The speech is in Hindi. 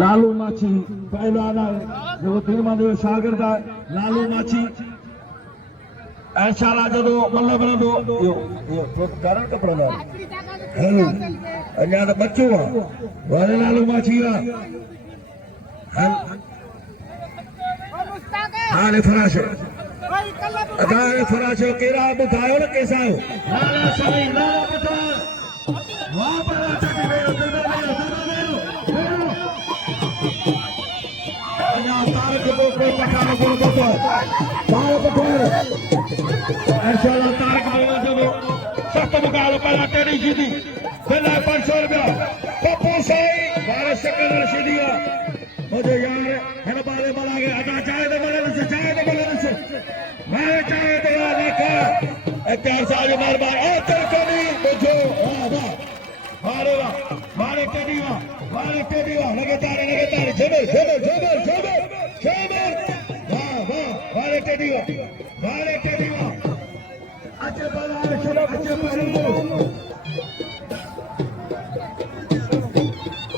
लालू माछी पहलवान है जो टीम जो शागिर्द है लालू माछी ऐसा जो मतलब कारण कपड़ा हेलो अञा तो बच्चो वाले लालू माछी हाले फराश अदाए फराश केरा बुधायो न कैसा हो लाला साईं लाला पठान वाह पर चटी वेरो अञा तारक को पठान को बतो तारक पठान ऐसा तारक जो सख्त मुकाबला पहला टेढ़ी जीती पहला 500 रुपया पप्पू साईं 12 सेकंड रशीदिया मुझे यार है बाले बना के अदा चाहे तो बगल से मैं चाहे तो देखा इत्यार साज मार मार ओ तेरे कभी बुझो मारे टेढ़ीवा लगातार जबर वाह मारे टेढ़ीवा अच्छे बल्ला अच्छे